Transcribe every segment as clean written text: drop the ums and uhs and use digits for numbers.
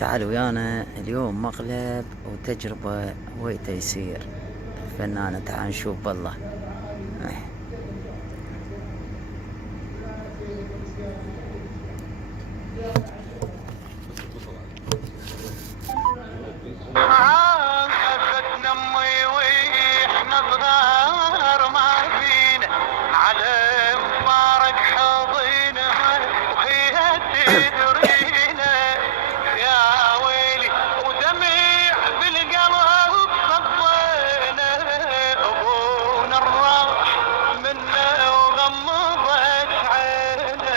تعالوا ويانا اليوم مقلب وتجربة وتيسير فنانة. تعال نشوف بالله. أخذنا أمي وإحنا صغار ما فينا على مبارك حضينها وهي تدرينا يا ويلي ودمع بالقلب خطينا أبونا الراح منا وغمضت عينه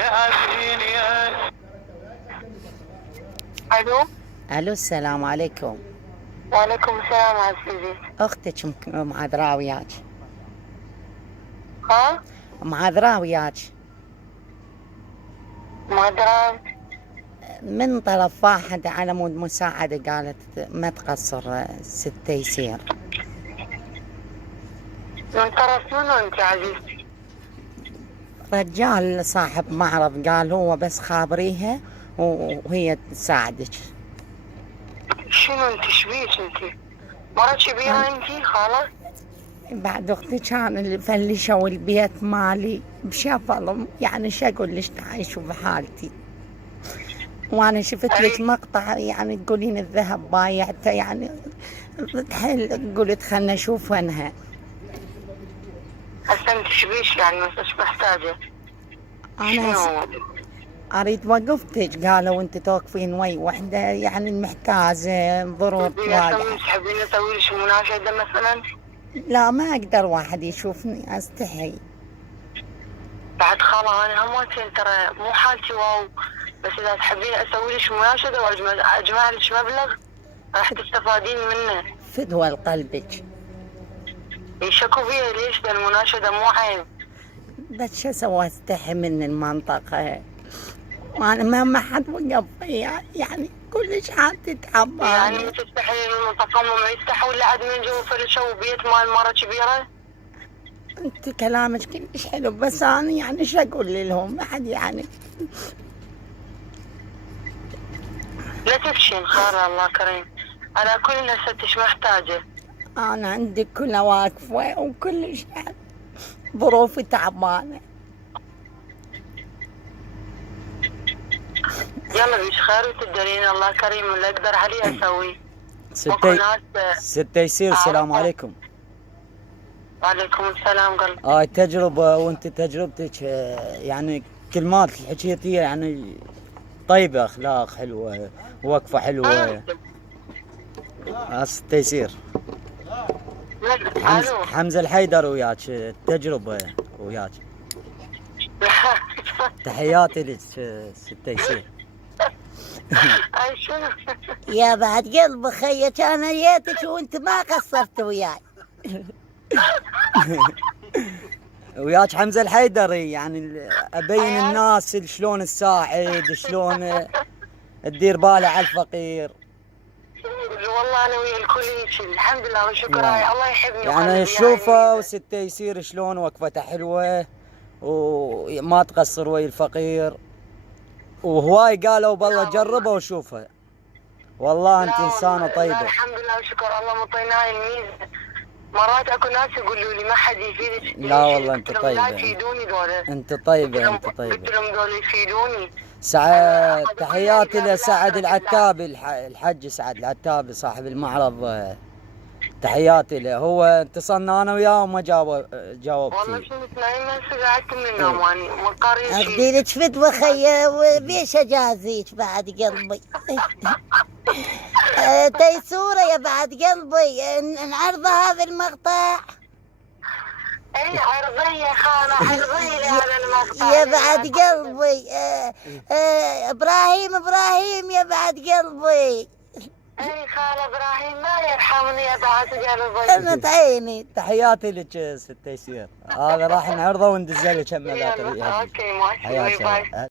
يا زين يا. ألو. الو السلام عليكم. وعليكم السلام عزيزي. اختك معذرة وياك. ها؟ معذرة وياك معذرة من طرف واحد على مود مساعدة، قالت ما تقصر ست تيسير. من طرف منو انت عزيزتي؟ رجال صاحب معرض قال هو بس خابريها وهي تساعدك. شنو انت شبيك انت؟ مرة بيها انت خالص؟ بعد اختي كان اللي فلشوا البيت مالي بشفل، يعني شو اقول لك تعيشوا بحالتي. وانا شفت لك مقطع يعني تقولين الذهب بايعته، يعني حيل قلت خلنا نشوف وينها. هسه انت شبيش يعني مش محتاجة؟ انا شنو؟ اريد وقفتك، قالوا انت توقفين وي وحده يعني محتاجه ظروف واضحه. تحبين اسوي لك مناشدة مثلا؟ لا ما اقدر واحد يشوفني، استحي. بعد خلا انا هموتين ترى مو حالتي واو، بس اذا تحبين اسوي لك مناشدة واجمع لك مبلغ راح تستفادين منه. فدوى لقلبك. يشكوا فيها ليش؟ ده المناشدة مو عيب. بس شو اسوي، استحي من المنطقه وانا ما حد وقف فيها، يعني كلش حالتي تعبانه. يعني ما تستحي المنطقة ما يستحوا الا عاد من جو فرشوا بيت مال مرة كبيرة؟ انت كلامك كلش حلو، بس انا يعني شو اقول لهم؟ ما حد يعني. لا تفشين خير الله كريم، على كل نفسك محتاجة. انا عندي كلها واقفه وكلش يعني ظروفي تعبانه. يلا بيش خير وتدرين الله كريم اللي اقدر عليه اسويه. ست تيسير السلام عليكم. وعليكم السلام قلبي. تجربة وانت تجربتك يعني كلمات اللي حكيتيها يعني طيبة، اخلاق حلوة، وقفة حلوة. ست تيسير حمزة الحيدر وياك، التجربة وياك. تحياتي لك ست تيسير. يا بعد قلب خيك، انا جيتك وانت ما قصرت وياي. وياك حمزة الحيدري، يعني ابين الناس شلون تساعد، شلون تدير باله على الفقير. والله انا ويا الكل يشيل الحمد لله والشكر، الله يحبني. يعني شوفوا وست تيسير شلون وقفتها حلوة وما تقصر ويا الفقير، وهواي قالوا بالله جربها وشوفها. والله انت انسانه طيبه. الحمد لله والشكر، الله مطيناي الميزه. مرات اكو ناس يقولوا لي ما حد يفيدك. لا والله انت طيبه. لا يفيدوني دول. انت طيبه انت طيبه. قلت لهم دول يفيدوني. سعد تحياتي لسعد العتابي، الحج سعد العتابي صاحب المعرض. تحياتي له. هو اتصلنا انا وياه وما جاوبتي. والله شنو تنايم هسه قعدت من النوم اني من قرية. اخذي لك فدوه خيه وبيش اجازيك بعد قلبي. تيسوره يا بعد قلبي، نعرض هذا المقطع. اي عرضيه خاله، عرضيه هذا المقطع يا بعد قلبي. ابراهيم يا بعد قلبي. اي خال ابراهيم ما يرحمني يا بعد قلبي. انا عيني. تحياتي لك ست تيسير. هذا راح نعرضه وندزله كم. اوكي ماشي. باي باي.